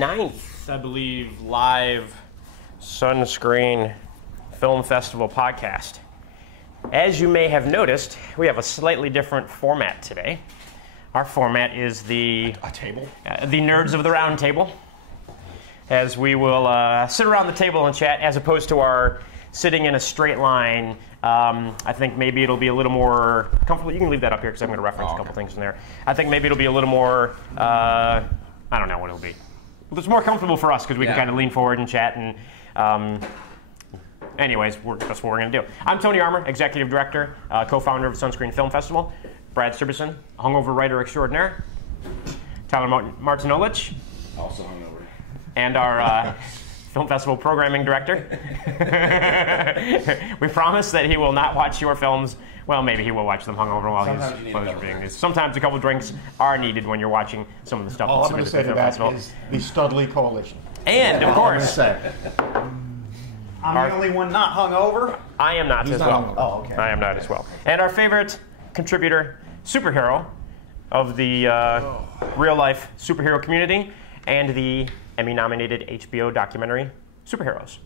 9th, I believe, live Sunscreen Film Festival podcast. As you may have noticed, we have a slightly different format today. Our format is the table, the nerds of the round table, as we will sit around the table and chat, as opposed to our sitting in a straight line. I think maybe it'll be a little more comfortable. You can leave that up here because I'm going to reference a couple things in there. I think maybe it'll be a little more, I don't know what it'll be. It's more comfortable for us because we can kind of lean forward and chat. And anyways, that's what we're going to do. I'm Tony Armour, Executive Director, co-founder of Sunscreen Film Festival. Brad Sibbersen, hungover writer extraordinaire. Tyler Martinolich. Also hungover. And our Film Festival Programming Director. We promise that he will not watch your films. Well, maybe he will watch them hungover while he's reviewing these. Sometimes a couple drinks are needed when you're watching some of the stuff that's submitted to the Film Festival. Is the Studley Coalition. And, of course, I'm the only one not hungover. I am not as well. Oh, okay. I am not as well. And our favorite contributor, superhero of the real-life superhero community and the Emmy-nominated HBO documentary, Superheroes.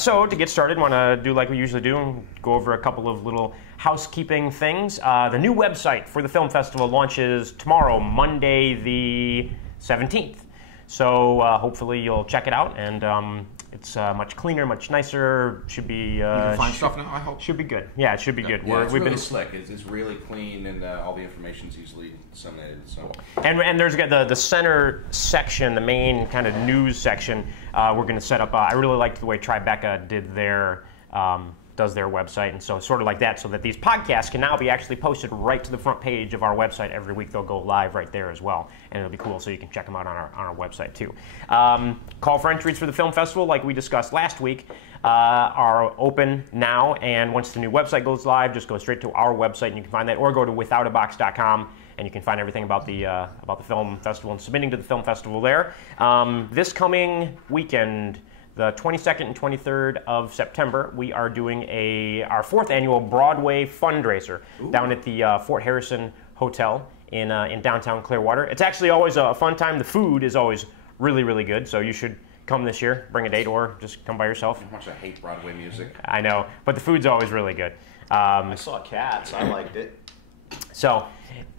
So to get started, I want to do like we usually do and go over a couple of little housekeeping things. The new website for the film festival launches tomorrow, Monday the 17th. So hopefully you'll check it out, and it's much cleaner, much nicer. Should be. You can find stuff now, I hope. Should be good. Yeah, it should be good. Yeah, we've been slick. It's really clean, and all the information's easily disseminated. So. And there's the center section, the main kind of news section. We're going to set up. I really liked the way Tribeca did does their website, and so sort of like that, so that these podcasts can now be actually posted right to the front page of our website every week. They'll go live right there as well, and it'll be cool, so you can check them out on our website too. Call for entries for the film festival, like we discussed last week, are open now, and once the new website goes live, just go straight to our website, and you can find that, or go to withoutabox.com, and you can find everything about the film festival and submitting to the film festival there. This coming weekend, the 22nd and 23rd of September, we are doing our 4th annual Broadway fundraiser down at the Fort Harrison Hotel in downtown Clearwater. It's actually always a fun time. The food is always really, really good, so you should come this year, bring a date, or just come by yourself. How much I hate Broadway music. I know, but the food's always really good. I saw Cats. I liked it. So,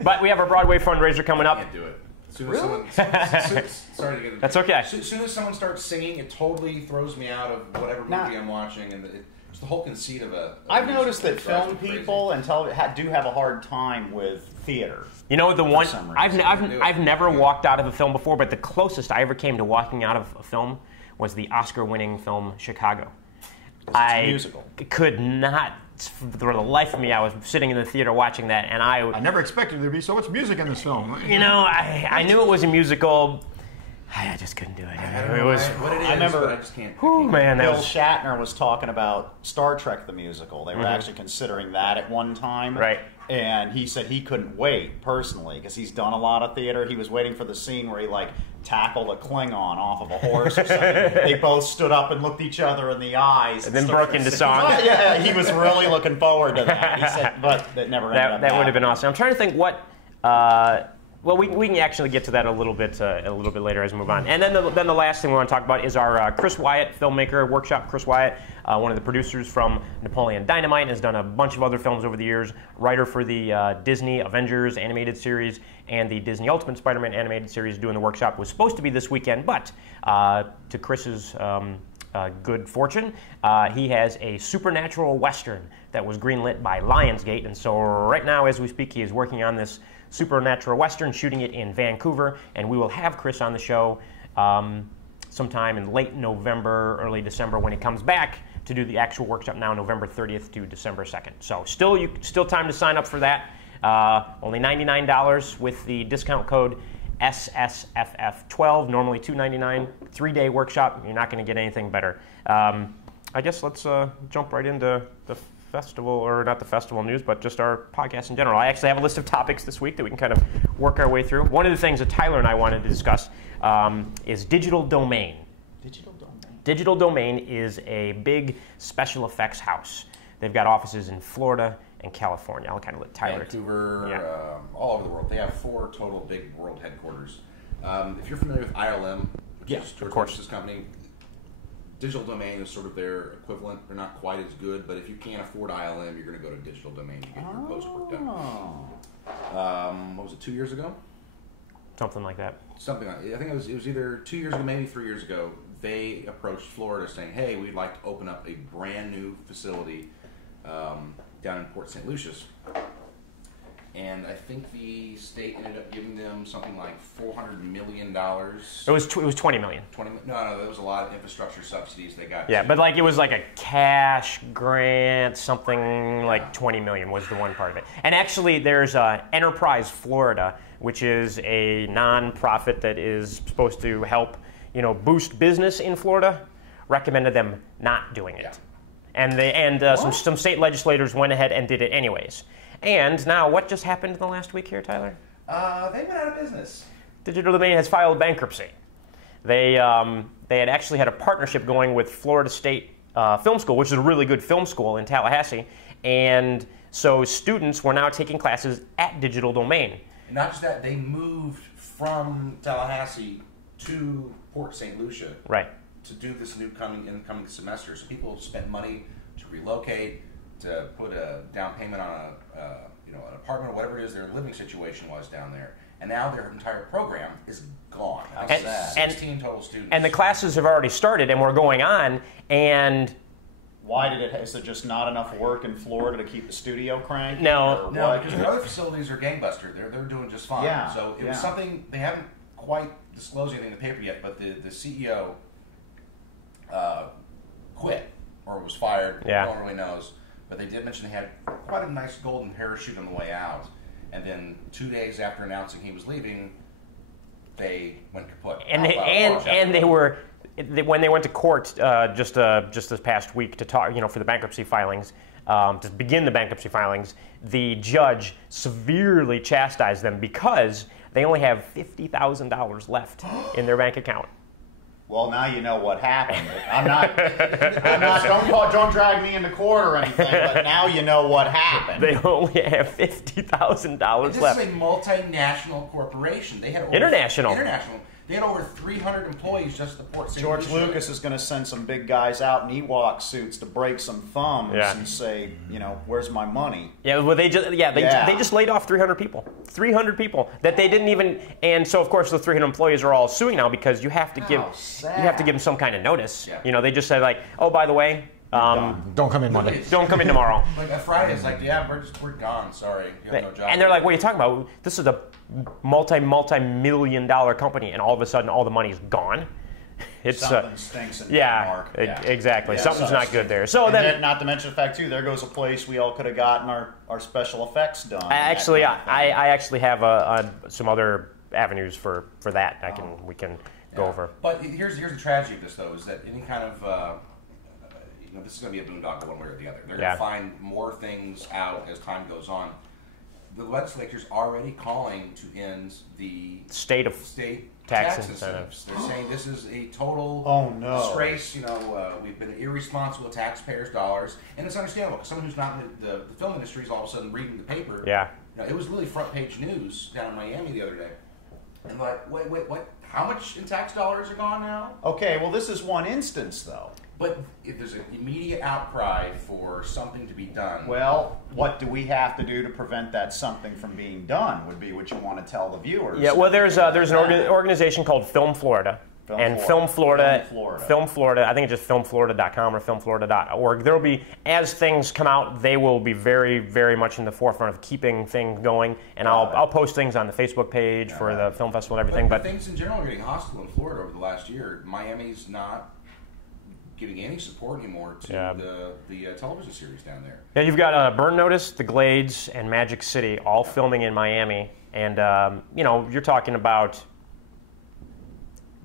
but we have our Broadway fundraiser coming up. I can't do it. Sorry to get it. That's okay. As soon as someone starts singing, it totally throws me out of whatever movie I'm watching, and it's the whole conceit of a. I've noticed that film people and television do have a hard time with theater. You know, the one I've never walked out of a film before, but the closest I ever came to walking out of a film was the Oscar-winning film Chicago. It's musical. Could not. For the life of me, I was sitting in the theater watching that, and I never expected there to be so much music in this film. You know, I knew it was a musical. I just couldn't do it. I remember. I just can't. Man, Bill Shatner was talking about Star Trek the musical. They were actually considering that at one time. Right. And he said he couldn't wait personally because he's done a lot of theater. He was waiting for the scene where he tackled a Klingon off of a horse or something. They both stood up and looked each other in the eyes. And then broke into song. Yeah, he was really looking forward to that. He said, but that never ended up. That would have been awesome. I'm trying to think what. Well, we can actually get to that a little bit later as we move on. And then the last thing we want to talk about is our Chris Wyatt filmmaker workshop. Chris Wyatt, one of the producers from Napoleon Dynamite, has done a bunch of other films over the years. Writer for the Disney Avengers animated series and the Disney Ultimate Spider-Man animated series. Doing the workshop was supposed to be this weekend, but to Chris's good fortune, he has a supernatural western that was greenlit by Lionsgate, and so right now, as we speak, he is working on this supernatural western, shooting it in Vancouver, and we will have Chris on the show sometime in late November, early December when he comes back to do the actual workshop now, November 30th to December 2nd. So still time to sign up for that. Only $99 with the discount code SSFF12, normally $299, 3-day workshop. You're not going to get anything better. I guess let's jump right into the festival, or not the festival news, but just our podcast in general. I actually have a list of topics this week that we can kind of work our way through. One of the things that Tyler and I wanted to discuss is Digital Domain. Digital Domain. Digital Domain is a big special effects house. They've got offices in Florida and California. I'll kind of let Tyler. Vancouver, all over the world. They have 4 total big world headquarters. If you're familiar with ILM, which is George of course. Lucas's company, Digital Domain is sort of their equivalent. They're not quite as good, but if you can't afford ILM, you're going to go to Digital Domain to get your post-work done. What was it, 2 years ago? Something like that. Something like, I think it was either 2 years ago, maybe 3 years ago. They approached Florida saying, "Hey, we'd like to open up a brand new facility down in Port St. Lucius." And I think the state ended up giving them something like $400 million. It was 20 million. No, there was a lot of infrastructure subsidies they got. Yeah, but like it was like a cash grant, something like 20 million was the one part of it. And actually, there's Enterprise Florida, which is a non-profit that is supposed to help, boost business in Florida. Recommended them not doing it, some state legislators went ahead and did it anyways. And now, what just happened in the last week here, Tyler? They went out of business. Digital Domain has filed bankruptcy. They had actually had a partnership going with Florida State Film School, which is a really good film school in Tallahassee. And so students were now taking classes at Digital Domain. And not just that, they moved from Tallahassee to Port St. Lucia. Right. To do this new incoming semester. So people spent money to relocate, to put a down payment on an apartment or whatever it is their living situation was down there, and now their entire program is gone. And 16 total students. And the classes have already started and we're going on. And why is there just not enough work in Florida to keep the studio cranked? No, because their other facilities are gangbuster. They're doing just fine. Yeah, So it was something they haven't quite disclosed anything in the paper yet, but the CEO quit or was fired. Yeah. No one really knows. But they did mention they had quite a nice golden parachute on the way out. And then 2 days after announcing he was leaving, they went kaput. And when they went to court just this past week to talk, for the bankruptcy filings, to begin the bankruptcy filings, the judge severely chastised them because they only have $50,000 left in their bank account. Well, now you know what happened. I'm not. Don't drag me into court or anything. But now you know what happened. They only have $50,000 left. This is a multinational corporation. They had over, international. They had over 300 employees just at the Port St. George Lucia. Lucas is going to send some big guys out in Ewok suits to break some thumbs and say, where's my money? Yeah, well, they just laid off 300 people. 300 people that they didn't even. And so, of course, the 300 employees are all suing now because you have to give them some kind of notice. Yeah. They just said like, oh, by the way. Don't come in Monday. Don't come in tomorrow. Like a Friday, it's like, we're gone. Sorry, you have no job. And they're like, what are you talking about? This is a multi-million-dollar company, and all of a sudden, all the money's gone. It's something stinks in Denmark. Exactly. Yeah, Something's not good there. So then, not to mention the fact too, there goes a place we all could have gotten our special effects done. I actually have some other avenues for that. We can go over. But here's the tragedy of this though, is that any kind of this is going to be a boondoggle one way or the other. They're going to find more things out as time goes on. The legislature's already calling to end the state tax incentives. They're saying this is a total disgrace. We've been irresponsible with taxpayers' dollars, and it's understandable because someone who's not in the film industry is all of a sudden reading the paper. Yeah, it was really front page news down in Miami the other day, and like, wait, what? How much in tax dollars are gone now? Okay, well, this is one instance though. But if there's an immediate outcry for something to be done. Well, what do we have to do to prevent that something from being done would be what you want to tell the viewers. Yeah, well, there's an organization called Film Florida. Film Florida, I think it's just filmflorida.com or filmflorida.org. There will be, as things come out, they will be very, very much in the forefront of keeping things going. And I'll post things on the Facebook page for the film festival and everything. But things in general are getting hostile in Florida over the last year. Miami's not giving any support anymore to the television series down there. Yeah, you've got Burn Notice, The Glades, and Magic City all filming in Miami. And, you're talking about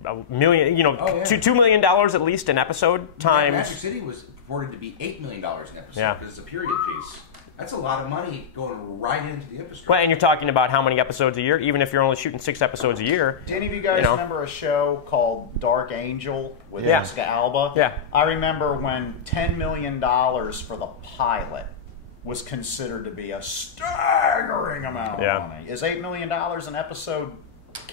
$1 million, $2 million at least an episode times. Magic City was purported to be $8 million an episode because it's a period piece. That's a lot of money going right into the infrastructure. Well, and you're talking about how many episodes a year, even if you're only shooting 6 episodes a year. Do any of you guys remember a show called Dark Angel with Jessica Alba? Yeah. I remember when $10 million for the pilot was considered to be a staggering amount of money. Is $8 million an episode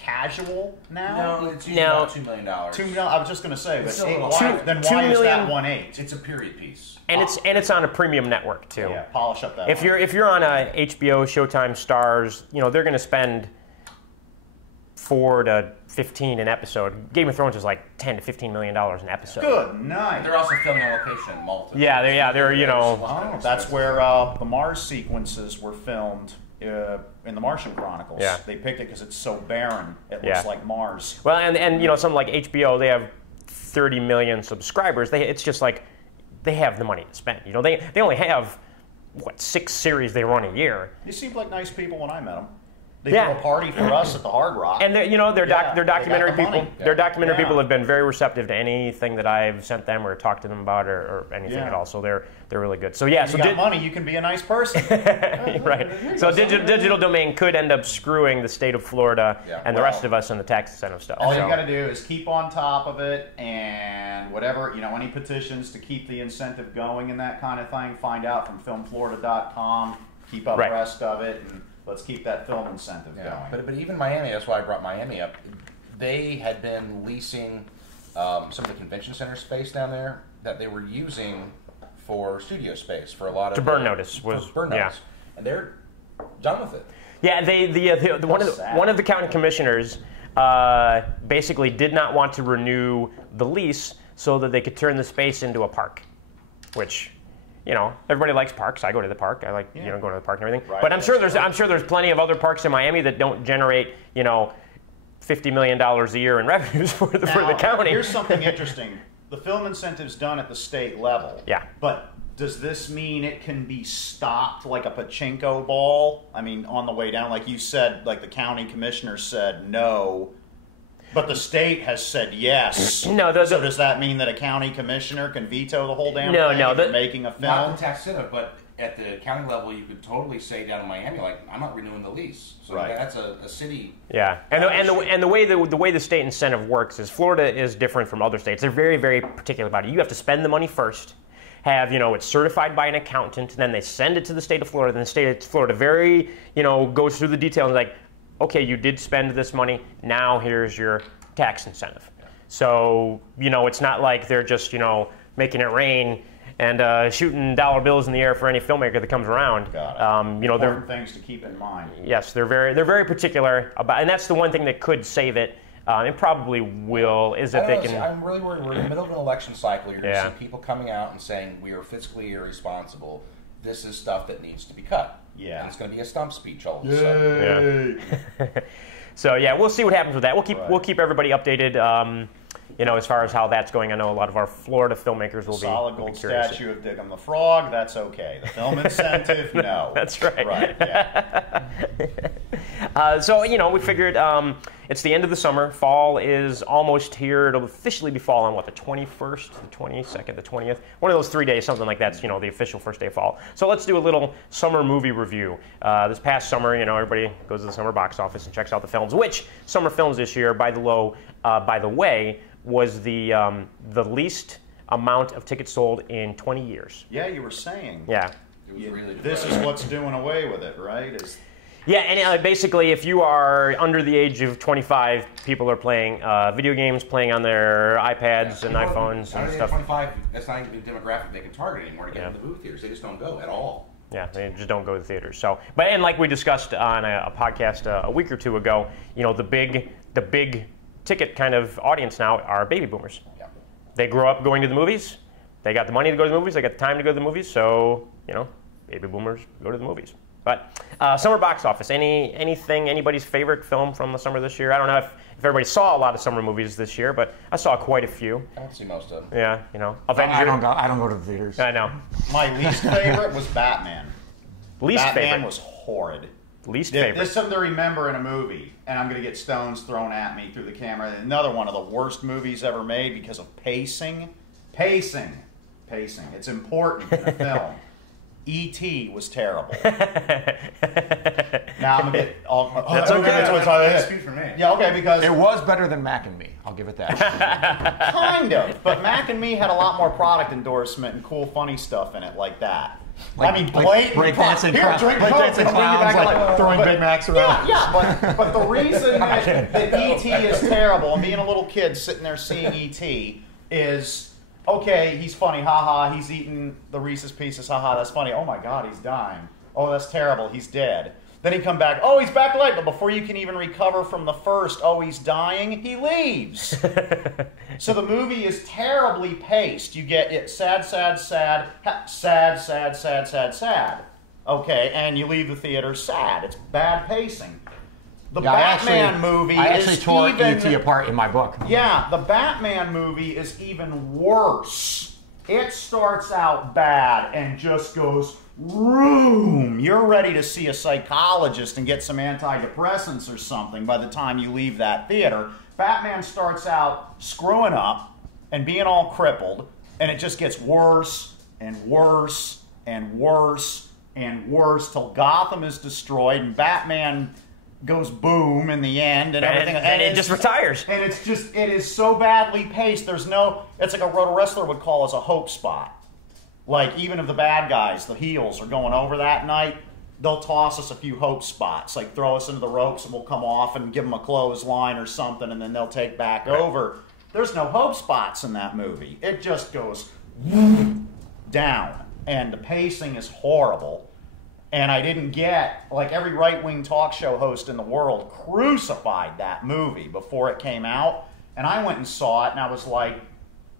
casual now? No, it's usually about $2 million. $2 million. I was just going to say, but why is that 1/8? It's a period piece, and it's on a premium network too. Yeah, polish up that. If you're on a HBO, Showtime, Stars, they're going to spend $4 to $15 an episode. Game of Thrones is like $10 to $15 million an episode. Good night. They're also filming on location in Malta. They're that's where the Mars sequences were filmed in the Martian Chronicles. Yeah. They picked it because it's so barren. It looks like Mars. Well, and something like HBO, they have 30 million subscribers. It's just like they have the money to spend. They only have 6 series they run a year. They seemed like nice people when I met them. They threw a party for us at the Hard Rock. And they're documentary people. Their documentary people have been very receptive to anything that I've sent them or talked to them about or anything at all. So they're really good. So if you got money, you can be a nice person. Right. So digital domain could end up screwing the state of Florida and the rest of us in the tax incentive stuff. All you got to do is keep on top of it and whatever, any petitions to keep the incentive going and that kind of thing, find out from filmflorida.com, keep abreast of it, and let's keep that film incentive going. But even Miami, that's why I brought Miami up. They had been leasing some of the convention center space down there that they were using for studio space for a lot of Burn Notice, and they're done with it. Yeah, one of the county commissioners basically did not want to renew the lease so that they could turn the space into a park, which. Everybody likes parks. I go to the park. I like going to the park and everything. Right. But I'm sure there's plenty of other parks in Miami that don't generate $50 million a year in revenues for the county. Here's something interesting. The film incentive's done at the state level. Yeah. But does this mean it can be stopped like a pachinko ball? I mean, on the way down, like you said, like the county commissioner said no. But the state has said yes. No, so does that mean that a county commissioner can veto the whole damn thing if you're making a film? Not the tax incentive, but at the county level, you could totally say down in Miami, like, I'm not renewing the lease. So that's a city. Yeah, and the way the state incentive works is Florida is different from other states. They're very, very particular about it. You have to spend the money first. Have it's certified by an accountant, then they send it to the state of Florida. Then the state of Florida goes through the details and like. Okay, you did spend this money, now here's your tax incentive. So, it's not like they're just, making it rain and shooting dollar bills in the air for any filmmaker that comes around. Got it. Important things to keep in mind. Yes, they're very particular about, and that's the one thing that could save it. It probably will, is that they can... I'm really worried. We're in the middle of an election cycle. You're going to see people coming out and saying, we are fiscally irresponsible. This is stuff that needs to be cut. Yeah. And it's going to be a stump speech all of a sudden. Yeah. So, we'll see what happens with that. We'll keep everybody updated, as far as how that's going. I know a lot of our Florida filmmakers will Solid gold statue of Dick'em the Frog, that's okay. The film incentive, no. That's right. Right, yeah. So, we figured it's the end of the summer. Fall is almost here. It'll officially be fall on, the 21st, the 22nd, the 20th? One of those 3 days, something like that's, the official first day of fall. So let's do a little summer movie review. This past summer, everybody goes to the summer box office and checks out the films. Which summer films this year, by the way, was the least amount of tickets sold in 20 years. Yeah, you were saying. Yeah. It was really this is what's doing away with it, right? Yeah, and basically, if you are under the age of 25, people are playing video games, playing on their iPads and iPhones and stuff. 25, that's not even the demographic they can target anymore to get into the movie theaters. They just don't go at all. Yeah, they just don't go to the theaters. So, and like we discussed on a podcast a week or two ago, the big ticket kind of audience now are baby boomers. Yeah. They grow up going to the movies. They got the money to go to the movies. They got the time to go to the movies. So, baby boomers go to the movies. But summer box office, anybody's favorite film from the summer this year? I don't know if everybody saw a lot of summer movies this year, but I saw quite a few. I don't see most of them. Yeah, Avengers. I don't go to the theaters. I know. My least favorite was Batman. Batman favorite was horrid. Least favorite. There's something to remember in a movie, and I'm going to get stones thrown at me through the camera. Another one of the worst movies ever made because of pacing. Pacing. It's important in a film. E.T. was terrible. Now I'm going to get all... That's okay. Speak for me. Yeah, okay, because... It was better than Mac and Me. I'll give it that. Kind of. But Mac and Me had a lot more product endorsement and cool, funny stuff in it like that. Like breakdancing Here, drink Coke. breakdancing clowns, like throwing Big Macs around. Yeah, but the reason that E.T. is terrible, and being a little kid sitting there seeing E.T. is, okay, he's funny, haha, he's eating the Reese's Pieces, haha, that's funny. Oh my God, he's dying. Oh, that's terrible, he's dead. Then he come back, oh, he's back late, but before you can even recover from the first, oh, he's dying, he leaves. So the movie is terribly paced. You get it sad, sad, sad, sad, sad, sad, sad, sad. Okay, and you leave the theater sad. It's bad pacing. The Batman movie I actually tore even, E.T. apart in my book. Yeah, the Batman movie is even worse. It starts out bad and just goes room. You're ready to see a psychologist and get some antidepressants or something by the time you leave that theater. Batman starts out screwing up and being all crippled, and it just gets worse and worse and worse and worse till Gotham is destroyed and Batman goes boom in the end and everything. And it just retires. And it is so badly paced. It's like a roto wrestler would call as a hope spot. Like, even if the bad guys, the heels, are going over that night, they'll toss us a few hope spots. Like, throw us into the ropes and we'll come off and give them a clothesline or something, and then they'll take back over. There's no hope spots in that movie. It just goes down. And the pacing is horrible. And I didn't get, like, every right-wing talk show host in the world crucified that movie before it came out. And I went and saw it, and I was like,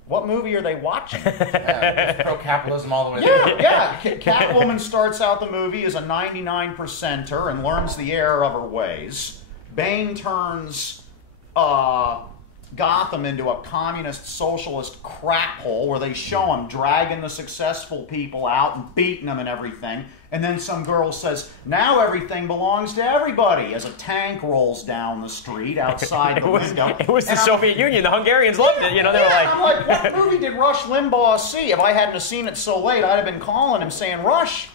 what movie are they watching? Pro-capitalism all the way through. Yeah. Catwoman starts out the movie as a 99%er and learns the error of her ways. Bane turns Gotham into a communist socialist crap hole where they show him dragging the successful people out and beating them and everything. And then some girl says, now everything belongs to everybody, as a tank rolls down the street outside the window. It was the Soviet Union. The Hungarians loved it. You know, they were like... I'm like, what movie did Rush Limbaugh see? If I hadn't have seen it so late, I'd have been calling him saying, Rush,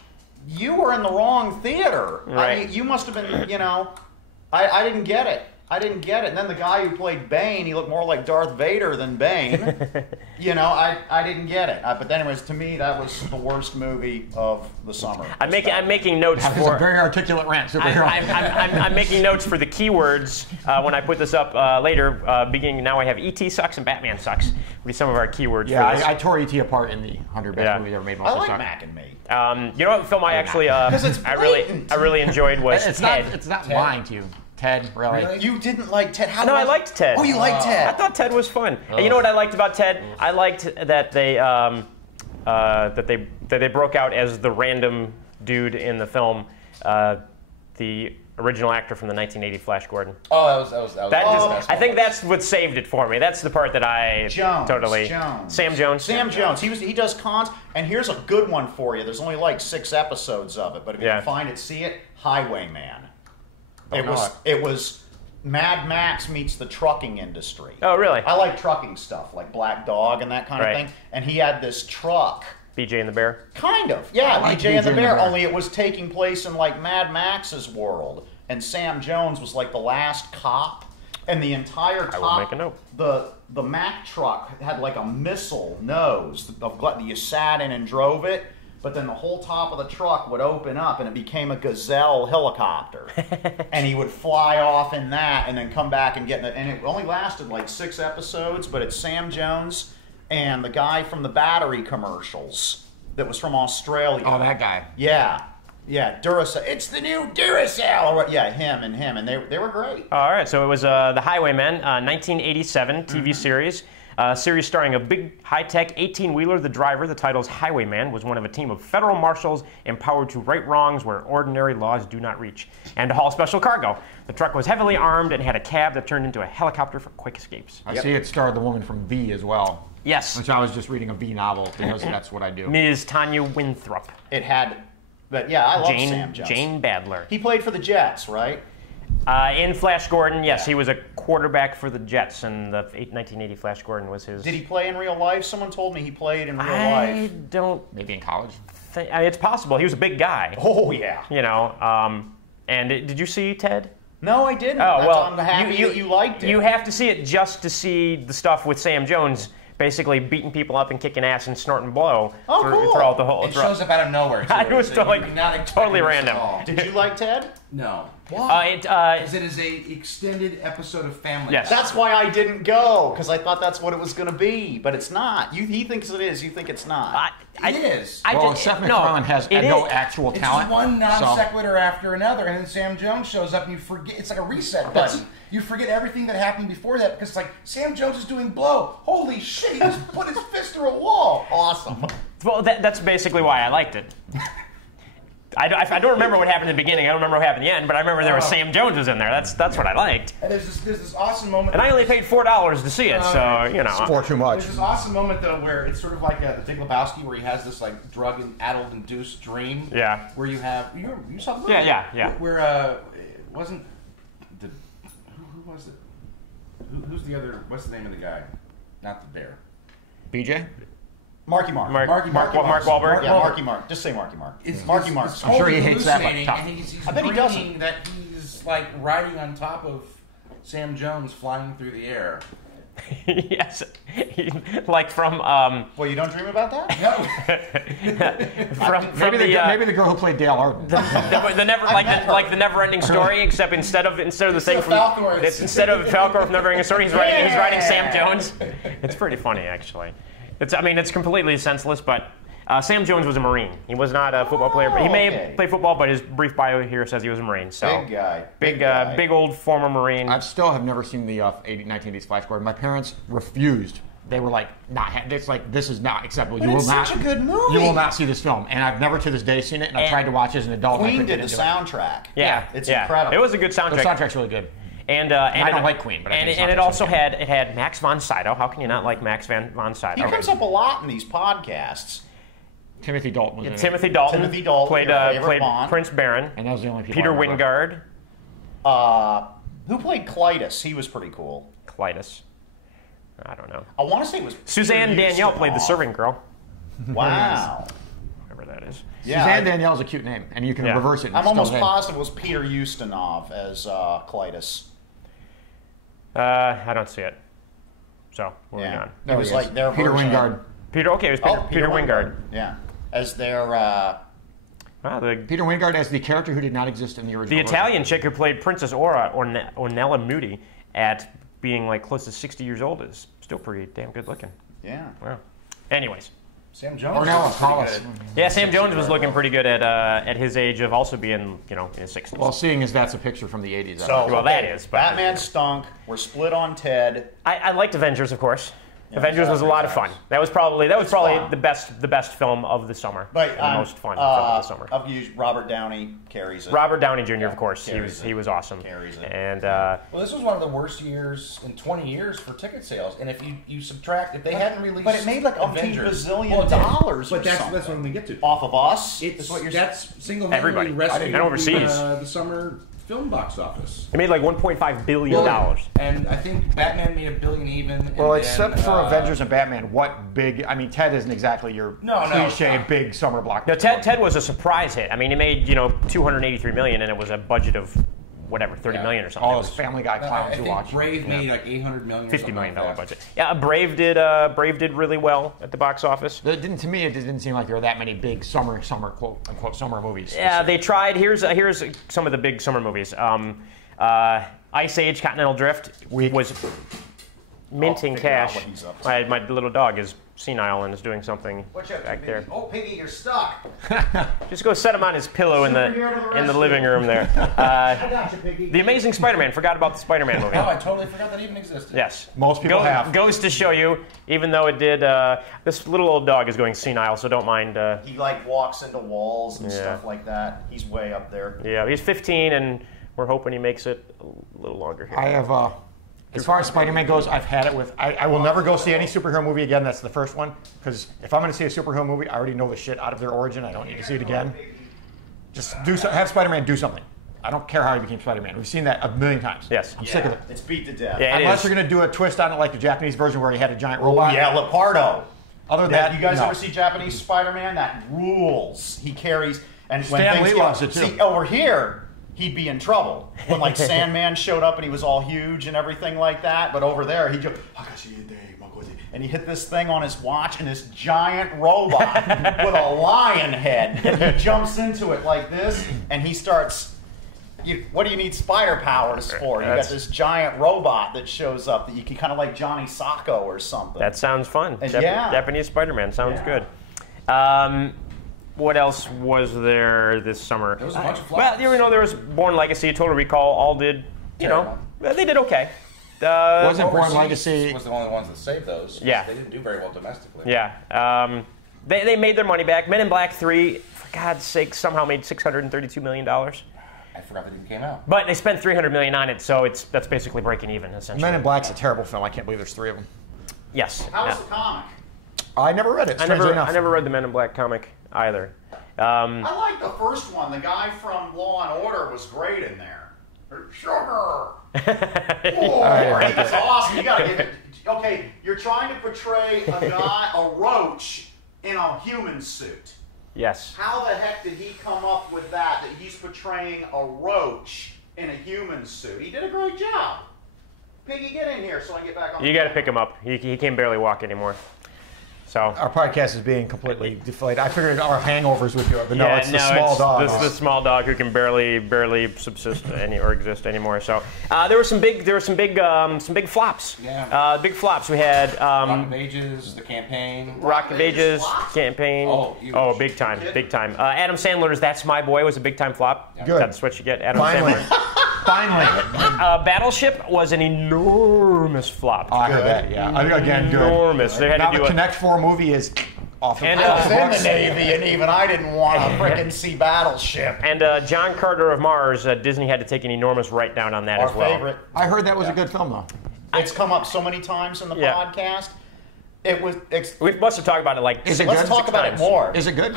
you were in the wrong theater. Right. I mean, you must have been, you know... I didn't get it. I didn't get it. And then the guy who played Bane, he looked more like Darth Vader than Bane. You know, I didn't get it. But anyways, to me, that was the worst movie of the summer. I'm making notes that for... was a very articulate rant. I'm making notes for the keywords when I put this up later. Beginning now, I have E.T. sucks and Batman sucks. Will be some of our keywords for this. I tore E.T. apart in the 100 best movies ever made. I like Mac and Me. You know what film I actually I really enjoyed was Ted. It's not lying to you. Ted, really? You didn't like Ted? No, I liked Ted. Oh, you liked Ted? I thought Ted was fun. And you know what I liked about Ted? I liked that they broke out as the random dude in the film, the original actor from the 1980 Flash Gordon. Oh, that was I think that's what saved it for me. That's the part that I totally... Sam Jones. Sam Jones. He does cons, and here's a good one for you. There's only like 6 episodes of it, but if you can find it, see it. Highwayman. It was Mad Max meets the trucking industry. Oh, really? I like trucking stuff, like Black Dog and that kind of thing. And he had this truck. BJ and the Bear? Kind of, yeah. BJ and the Bear, only it was taking place in like Mad Max's world. And Sam Jones was like the last cop. And the entire top, I will make a note. The Mack truck had like a missile nose that you sat in and drove it. But then the whole top of the truck would open up and it became a Gazelle helicopter. And he would fly off in that and then come back and get in it. And it only lasted like 6 episodes, but it's Sam Jones and the guy from the battery commercials that was from Australia. Oh, that guy. Yeah. Yeah, Duracell. It's the new Duracell. Yeah, him. And they were great. All right, so it was The Highwaymen, 1987 TV series. Series starring a big, high-tech 18-wheeler. The driver, the title's Highwayman, was one of a team of federal marshals empowered to right wrongs where ordinary laws do not reach, and to haul special cargo. The truck was heavily armed and had a cab that turned into a helicopter for quick escapes. I see it starred the woman from V as well. Yes. Which I was just reading a V novel because that's what I do. Ms. Tanya Winthrop. It had, but yeah, I love Sam Jones. Jane Badler. He played for the Jets, right? In Flash Gordon, yes, he was a quarterback for the Jets, and the 1980 Flash Gordon was his... Did he play in real life? Someone told me he played in real life. I don't... Maybe in college? It's possible. He was a big guy. Oh, yeah. You know, and did you see Ted? No, I didn't. Oh, well, I'm happy you liked it. You have to see it just to see the stuff with Sam Jones, basically beating people up and kicking ass and snorting blow cool. throughout the whole. It shows up out of nowhere. Too. It was totally random. Did you like Ted? No. Why? Because it is a extended episode of Family. Yes. That's why I didn't go, because I thought that's what it was going to be, but it's not. He thinks it is. You think it's not. It is. Seth MacFarlane has no actual It's talent. just one non sequitur after another, and then Sam Jones shows up, and you forget. It's like a reset button. You forget everything that happened before that because it's like Sam Jones is doing blow. Holy shit! He just put his fist through a wall. Awesome. Well, that's basically why I liked it. I don't remember what happened in the beginning. I don't remember what happened in the end, but I remember there was Sam Jones was in there. That's what I liked. And there's this awesome moment. And I only paid $4 to see it, so you know. For too much. There's this awesome moment though where it's sort of like the Big Lebowski, where he has this like drug-addled induced dream. Yeah. Where you have you saw the movie? Yeah. Where it wasn't the who was it? Who's the other? What's the name of the guy? Not the bear. BJ? Marky Mark. Mark Wahlberg? Yeah, Marky Mark. Just say Marky Mark. Marky Mark. I'm sure he hates that, but And he's I bet he doesn't. dreaming that he's like riding on top of Sam Jones flying through the air. Yes. Like from Well, you don't dream about that? No. from maybe the girl who played Dale Arden. the never-ending story, except instead of the thing from Falkor. instead of Falkor from Never-Ending Story, he's writing Sam Jones. It's pretty funny actually. It's completely senseless, but Sam Jones was a Marine. He was not a football player, but he may have played football, but his brief bio here says he was a Marine. So Big guy. big old former Marine. I still have never seen the 1980s Flash Gordon. My parents refused. They were like, it's like, this is not acceptable. But it's such a good movie. You will not see this film. And I've never to this day seen it, and I've tried to watch it as an adult. Queen did the soundtrack. Yeah. It's incredible. It was a good soundtrack. The soundtrack's really good. And I don't like Queen, but I think it also had Max von Sydow. How can you not like Max von Sydow? He comes up a lot in these podcasts. Timothy Dalton was in it. Timothy Dalton played Bond. Prince Baron. And that was the only people Peter I remember. Wingard. Who played Clytus? He was pretty cool. Clytus. I don't know. I want to say it was Suzanne Danielle played the serving girl. Wow. Whatever that is. Yeah, Suzanne Danielle is a cute name, and you can reverse it. And I'm almost still positive it was Peter Ustinov as Clytus. I don't see it. So, moving on. It was like their Peter version Wingard. of- It was Peter Wingard. Yeah. As their... Peter Wingard as the character who did not exist in the original. The Italian chick who played Princess Ornella Moody at being like close to 60 years old is still pretty damn good looking. Yeah. Wow. Anyways. Sam Jones. Ornella Hollis. Yeah, Sam Jones was looking pretty good at his age of also being, in his 60s. Well, seeing as that's a picture from the 80s. That is. But Batman stunk. We're split on Ted. I liked Avengers, of course. Avengers was a lot of fun. That was probably the best film of the summer. But the most fun film of the summer. I've used Robert Downey carries it. Robert Downey Jr. of course, he was awesome. Carries it. And well, this was one of the worst years in 20 years for ticket sales. And if you subtract, if they hadn't released, but it made like Avengers, $1 bazillion. But that's when we get to off of us. That's single-handedly rescued and overseas the summer film box office. It made like $1.5 billion. And I think Batman made $1 billion even. Well, except for Avengers and Batman, what big... I mean, Ted isn't exactly your cliche big summer blockbuster. No, Ted was a surprise hit. I mean, it made, $283 million, and it was a budget of, whatever, $30 million or something. All those Family Guy clowns who watch. Brave made like $800 million. $50 million budget. Yeah, Brave did really well at the box office. To me, it didn't seem like there were that many big summer quote unquote summer movies. Yeah, they tried. Here's some of the big summer movies. Ice Age, Continental Drift was minting cash. My little dog is senile and is doing something back there. Oh, Piggy, you're stuck. Just go set him on his pillow in the living room there. I got you, Piggy. The Amazing Spider-Man. Forgot about the Spider-Man movie. Oh, I totally forgot that even existed. Yes. Most people have. Goes to show you, even though it did, this little old dog is going senile, so don't mind. He walks into walls and stuff like that. He's way up there. Yeah, he's 15, and we're hoping he makes it a little longer here. I have, as far as Spider-Man goes, I've had it with, I will never go see any superhero movie again. That's the first one. Because if I'm going to see a superhero movie, I already know the shit out of their origin. I don't need to see it again. Just have Spider-Man do something. I don't care how he became Spider-Man. We've seen that a million times. Yes. I'm sick of it. It's beat to death. Yeah, Unless you're going to do a twist on it like the Japanese version where he had a giant robot. Yeah, Leopardo. Other than that, you guys no. ever see Japanese Spider-Man? That rules. He carries, and when Stan things Lee loves it too. See, over here, he'd be in trouble when like Sandman showed up and he was all huge and everything like that. But over there, he'd go, I gotta and he hit this thing on his watch, and this giant robot with a lion head, he jumps into it like this, and he starts. What do you need spider powers for? You got this giant robot that shows up that you can kind of like Johnny Sacco or something. That sounds fun. And Japanese Spider-Man sounds good. What else was there this summer? There was a bunch of flops. Well, there was Born Legacy, Total Recall, all did, they did okay. Wasn't Born Legacy was the only ones that saved those. Yeah. They didn't do very well domestically. Yeah. They made their money back. Men in Black 3, for God's sake, somehow made $632 million. I forgot that it came out. But they spent $300 million on it, so that's basically breaking even, essentially. Men in Black's a terrible film. I can't believe there's 3 of them. Yes. How was the comic? I never read it. I never read the Men in Black comic either. I like the first one. The guy from Law and Order was great in there. Sugar. He's awesome. You gotta get it. Okay, you're trying to portray a roach in a human suit. Yes. How the heck did he come up with that he's portraying a roach in a human suit? He did a great job. Piggy, get in here so I can get back on. You got to pick him up. He can barely walk anymore. So our podcast is being completely deflated. I figured our hangovers would do it, but no, it's the small dog. This is the small dog who can barely subsist or exist anymore. So there were some big flops. Yeah. Big flops. We had Rock of Ages, The Campaign. Rock of Ages, Campaign. Oh, big time. Adam Sandler's That's My Boy was a big time flop. Yeah. Good. That's what you get. Adam Finally. Sandler. Finally. Battleship was an enormous flop. I heard that. Yeah. Again, good. Enormous. They had now to do the Connect 4 movie is off. And, I was in the Navy, and even I didn't want to frickin' see Battleship. And John Carter of Mars, Disney had to take an enormous write-down on that Our as well. favorite. I heard that was a good film, though. It's come up so many times in the podcast. It was. We must have talked about it like Is it Let's good? talk about it more. Is it good?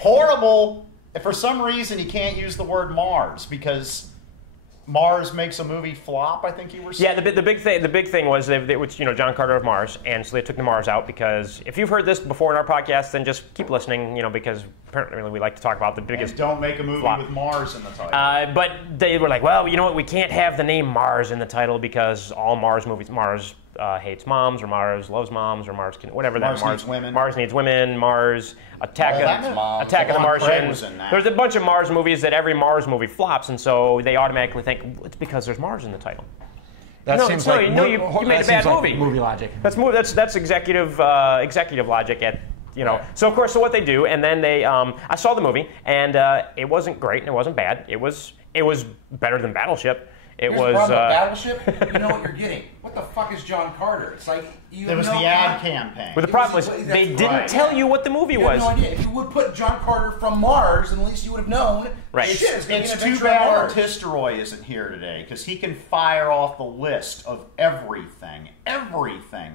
Horrible. For some reason, you can't use the word Mars because Mars makes a movie flop. I think you were saying. Yeah, the big thing was it was John Carter of Mars, and so they took the Mars out because if you've heard this before in our podcast, then just keep listening, because apparently we like to talk about the biggest. And don't make a movie flop. with Mars in the title. But they were like, well, you know what? We can't have the name Mars in the title because all Mars movies, Mars hates moms, or Mars loves moms, or Mars can whatever Mars that needs women. Mars needs women. Mars Attack of the Craig Martians. was in that. There's a bunch of Mars movies that every Mars movie flops, and so they automatically think it's because there's Mars in the title. That seems like you made a bad movie. Movie logic. That's executive logic at. Right. So of course, what they do, and then they, I saw the movie, and it wasn't great, and it wasn't bad. It was better than Battleship. Here's the problem with Battleship. You know what you're getting. What the fuck is John Carter? It's like There was the ad campaign. But the problem is they didn't tell you what the movie was. You have no idea. If you would put John Carter from Mars, then at least you would have known. Right. Shit, It's too bad Artisteroy isn't here today because he can fire off the list of everything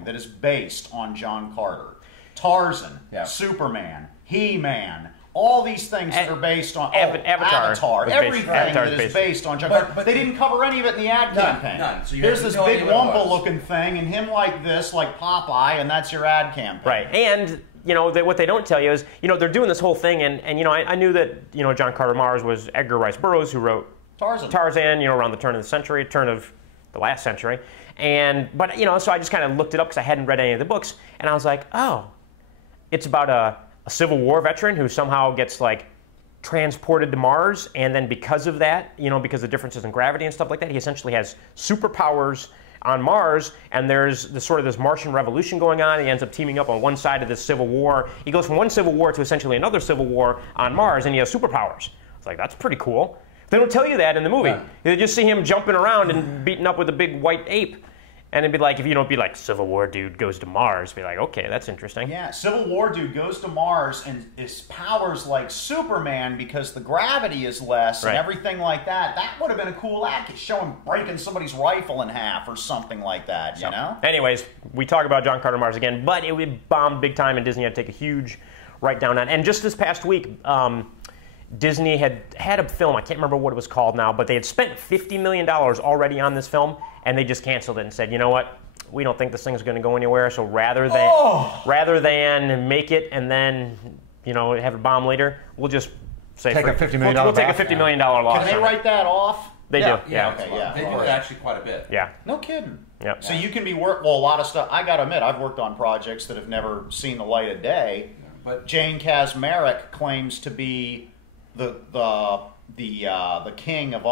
that is based on John Carter. Tarzan, Superman, He-Man, all these things that are based on Avatar, everything that is based on John Carter. But they didn't cover any of it in the ad campaign. None. So there's this big Wumpa-looking thing, and him like this, like Popeye, and that's your ad campaign. Right, and what they don't tell you is they're doing this whole thing, and I knew that John Carter of Mars was Edgar Rice Burroughs, who wrote Tarzan, around the turn of the last century, but so I just kind of looked it up because I hadn't read any of the books, and I was like, oh, it's about a Civil War veteran who somehow gets transported to Mars, and then because of that, because of differences in gravity and stuff like that, he essentially has superpowers on Mars, and there's this Martian revolution going on. He ends up teaming up on one side of this Civil War. He goes from one Civil War to essentially another Civil War on Mars, and he has superpowers. It's like, that's pretty cool. They don't tell you that in the movie. They just see him jumping around and beating up with a big white ape. And it'd be like, if you don't be like, Civil War dude goes to Mars, be like, okay, that's interesting. Yeah, Civil War dude goes to Mars and his powers like Superman because the gravity is less and everything like that. That would have been a cool act. Show him breaking somebody's rifle in half or something like that, you know? Anyways, we talk about John Carter Mars again, but it bombed big time, and Disney had to take a huge write-down on it. And just this past week, Disney had a film, I can't remember what it was called now, but they had spent $50 million already on this film, and they just canceled it and said, you know what, we don't think this thing's going to go anywhere, so rather than make it and then have it bomb later, we'll just say take a $50 million we'll take a $50 million loss. Can they write that off? They do. Yeah. They do it actually quite a bit. Yeah. No kidding. Yep. So you can be well, a lot of stuff. I got to admit, I've worked on projects that have never seen the light of day. But Jane Kaczmarek claims to be the king of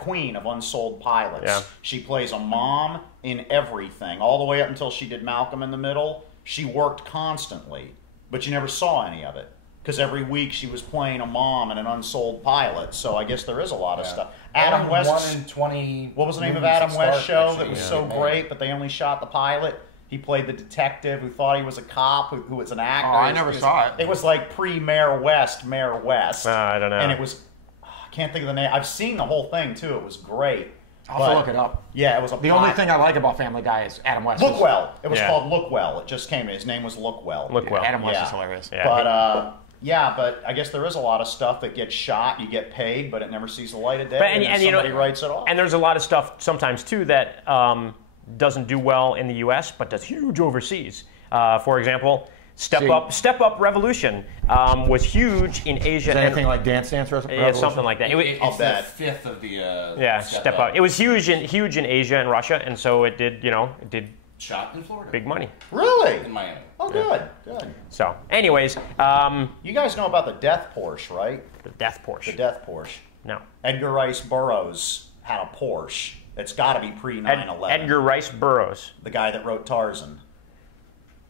queen of unsold pilots. Yeah. She plays a mom in everything, all the way up until she did Malcolm in the Middle. She worked constantly, but you never saw any of it because every week she was playing a mom and an unsold pilot. So I guess there is a lot of stuff. Adam West. 1 in 20. What was the name of Adam West's show that was so man. great, but they only shot the pilot? He played the detective who thought he was a cop, who was an actor. Oh, I never saw it. It was like pre-Mayor West, Mayor West. I don't know. And it was, I can't think of the name. I've seen the whole thing, too. It was great. I'll have to look it up. Yeah, it was a The only thing I like about Family Guy is Adam West. Look Well. It was Yeah. called Look Well. It just came in. His name was Look Well. Look Well. Adam West Yeah. is hilarious. Yeah. But, but I guess there is a lot of stuff that gets shot, you get paid, but it never sees the light of day, and you know, somebody writes it off. And there's a lot of stuff sometimes too that doesn't do well in the U.S. but does huge overseas. For example, Step Up Revolution was huge in Asia. Is that anything like Dance Dance Revolution? Yeah, something like that. It's the bet. fifth of the Yeah, Step Up. It was huge in Asia and Russia, and so it did shot in Florida. big money. Really? In Miami. Oh, good. Good. So, anyways, You guys know about the death Porsche, right? the Death Porsche. The death Porsche. No. Edgar Rice Burroughs had a Porsche. It's got to be pre 9/11. Edgar Rice Burroughs. The guy that wrote Tarzan.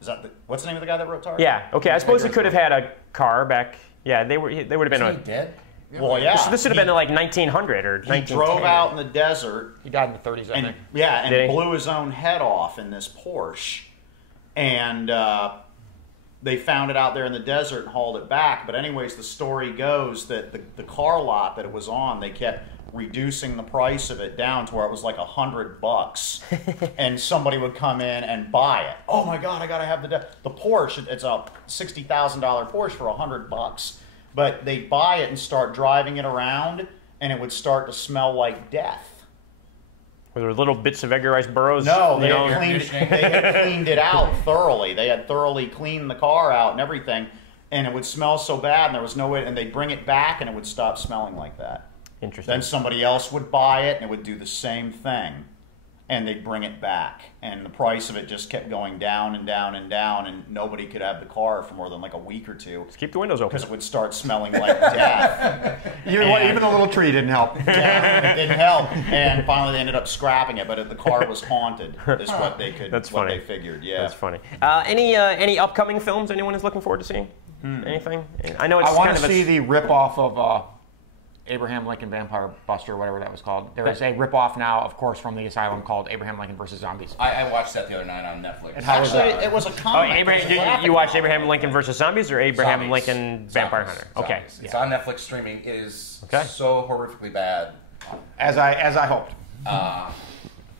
Is that what's the name of the guy that wrote Tarzan? Yeah. Okay. I suppose he could have had a car back. Yeah, they would have been. Isn't he dead? Well, yeah. This would have been like 1900 or He 1910. drove out in the desert. He died in the 30s, I And think. yeah, and Did he? blew his own head off in this Porsche, and they found it out there in the desert and hauled it back. But anyways, the story goes that the car lot that it was on, they kept reducing the price of it down to where it was like $100, and somebody would come in and buy it. Oh my God, I gotta have the Porsche. It's a $60,000 Porsche for $100, but they buy it and start driving it around, and it would start to smell like death. Were there little bits of Edgar Rice Burroughs? No, they you know, had cleaned it out thoroughly. They had thoroughly cleaned the car out and everything, and it would smell so bad, and there was no way. And they'd bring it back, and it would stop smelling like that. Interesting. Then somebody else would buy it, and it would do the same thing, and they'd bring it back, and the price of it just kept going down and down and down, and nobody could have the car for more than like a week or two Just keep the windows open. because it would start smelling like death. Even the little tree didn't help. Yeah, it didn't help, and finally they ended up scrapping it. But the car was haunted. Is what they could. That's what funny. they figured. Yeah, That's funny. Any upcoming films anyone is looking forward to seeing? Anything? I know it's I want kind to of see the ripoff of Abraham Lincoln Vampire Buster, or whatever that was called. There is a ripoff now, of course, from the Asylum called Abraham Lincoln versus Zombies. I watched that the other night on Netflix. how was actually, that? it was a Oh, comic. you watched Abraham Lincoln versus Zombies or Abraham Zombies. Lincoln Vampire Zombies. Hunter? Okay. Zombies. It's on Netflix streaming. It is Okay. so horrifically bad. As I hoped.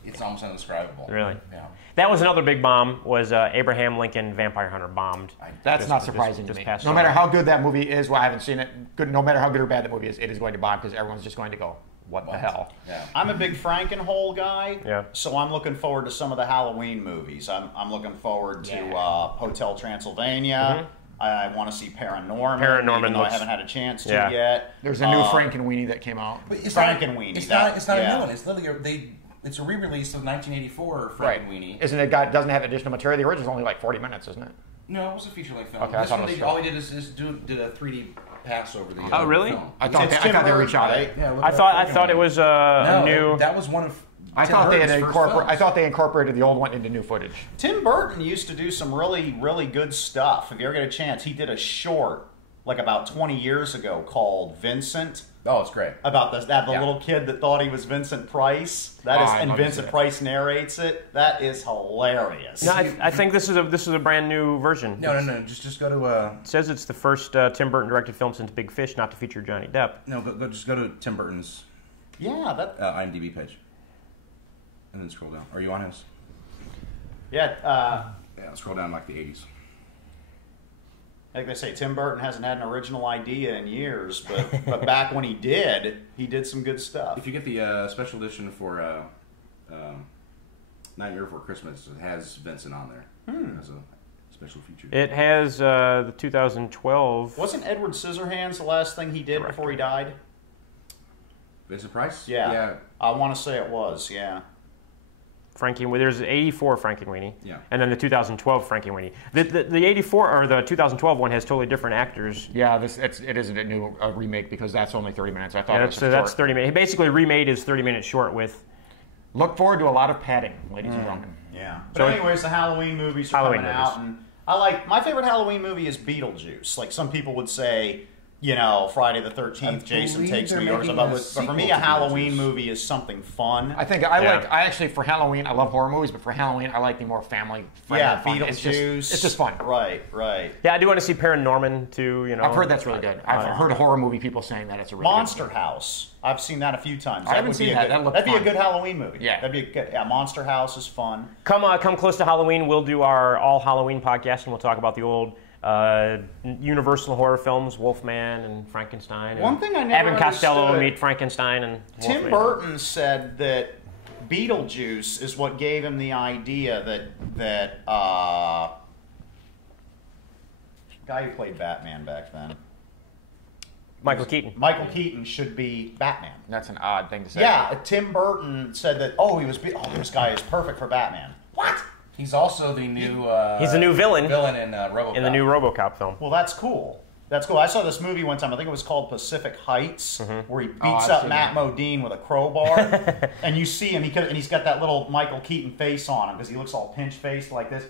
It's almost indescribable. Really? Yeah. That was another big bomb. Was Abraham Lincoln Vampire Hunter bombed? That's not surprising to me. past No summer. matter how good that movie is, well, I haven't seen it. No matter how good or bad that movie is, it is going to bomb because everyone's just going to go, what the hell? Yeah. I'm a big Frankenhole guy. Yeah. So I'm looking forward to some of the Halloween movies. I'm looking forward to Hotel Transylvania. I want to see Paranorman. Paranorman even though I looks- haven't had a chance to Yeah. yet. There's a new Frankenweenie that came out. But it's Frankenweenie. It's not a Yeah. new one. It's literally it's a re-release of 1984 Frankenweenie. Isn't it? Doesn't have additional material. The original's only like 40 minutes, isn't it? No, it was a feature-length film. Okay, I This thought one, it was all he did is did a 3D pass over the. Oh, really? Film. I thought It's they Tim reached Burton, out. right? Yeah, look I at thought that it was a No, new. That was one of. I Tim thought Burton's first films. they incorporated the old one into new footage. Tim Burton used to do some really, really good stuff. If you ever get a chance, he did a short like about 20 years ago called Vincent. Oh, it's great. About the little kid that thought he was Vincent Price. That is, I'd and love to Vincent see it. Price narrates it. That is hilarious. No, I think this is a brand new version. No. Just go to. It says it's the first Tim Burton directed film since Big Fish not to feature Johnny Depp. No, just go to Tim Burton's Yeah, that. IMDb page, and then scroll down. Are you on his? Yeah, Yeah, scroll down like the 80s. like they say, Tim Burton hasn't had an original idea in years, but back when he did some good stuff. If you get the special edition for Nightmare Before Christmas, it has Vincent on there as a special feature. It has the 2012. Wasn't Edward Scissorhands the last thing he did before he died? Vincent Price? Yeah. Yeah. I want to say it was, yeah. There's 84 Frankenweenie. Yeah. And then the 2012 Frankenweenie. The 84 or the 2012 one has totally different actors. Yeah, it is a new remake because that's only 30 minutes. I thought that's 30 minutes. He basically remade his 30 minutes short with. Look forward to a lot of padding, ladies and gentlemen. Yeah. But anyways, the Halloween movies are coming out, and my favorite Halloween movie is Beetlejuice. Like some people would say, Friday the 13th, Jason Takes New York. But for me, a Halloween movie is something fun. I think I actually for Halloween, I love horror movies, but for Halloween, I like the more family friendly. Yeah, Beetlejuice. It's just fun. Right. Yeah, I do want to see Paranorman too. I've heard that's really good. I've heard horror movie people saying that it's a really Monster good House. I've seen that a few times. I haven't seen that. That'd be a good Halloween movie. Yeah, that'd be good. Yeah, Monster House is fun. Come close to Halloween. We'll do our all Halloween podcast, and we'll talk about the old Universal horror films, Wolfman and Frankenstein. One thing I never Abbott Costello understood, meet Frankenstein and Wolfman. Tim Burton said that Beetlejuice is what gave him the idea that guy who played Batman back then, Michael Keaton. Michael Keaton should be Batman. That's an odd thing to say. Yeah, Tim Burton said that. This guy is perfect for Batman. What? He's also the new. He's the new villain. Villain in RoboCop. In the new RoboCop film. Well, that's cool. That's cool. I saw this movie one time. I think it was called Pacific Heights, where he beats up Matt Modine with a crowbar, and you see him. And he's got that little Michael Keaton face on him because he looks all pinch faced like this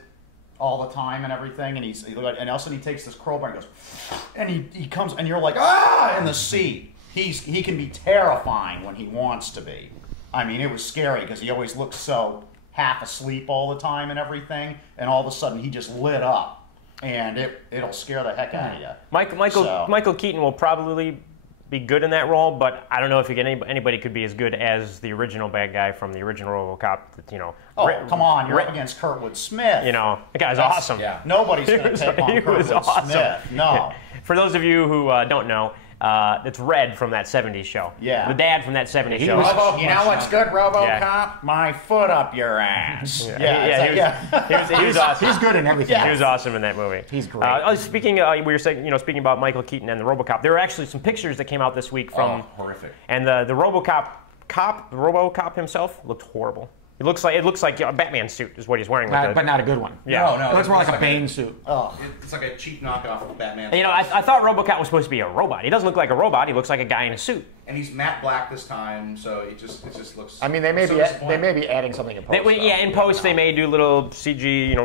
all the time and everything. And and all of a sudden he takes this crowbar and goes, and he comes, and you're like in the seat. He can be terrifying when he wants to be. I mean, it was scary because he always looks so half asleep all the time and everything, and all of a sudden he just lit up, and it'll scare the heck out of you. Michael Keaton will probably be good in that role, but I don't know if anybody could be as good as the original bad guy from the original RoboCop. Come on, you're up against Kurtwood Smith. The guy's awesome. Yeah, nobody's going to take on Kurtwood Smith. No. For those of you who don't know, it's Red from that 70s show. Yeah. The dad from that 70s show. You know what's good, RoboCop? Yeah. My foot up your ass. He was awesome. He's good in everything. He was awesome in that movie. He's great. Speaking speaking about Michael Keaton and the RoboCop, there were actually some pictures that came out this week from horrific. And the RoboCop himself looked horrible. It looks like a Batman suit is what he's wearing. But not a good one. Yeah. No. It looks more like a Bane suit. It's like a cheap knockoff of Batman. I thought RoboCop was supposed to be a robot. He doesn't look like a robot. He looks like a guy in a suit. And he's matte black this time, so it just looks. I mean, they may be adding something in post. In post they may do little CG,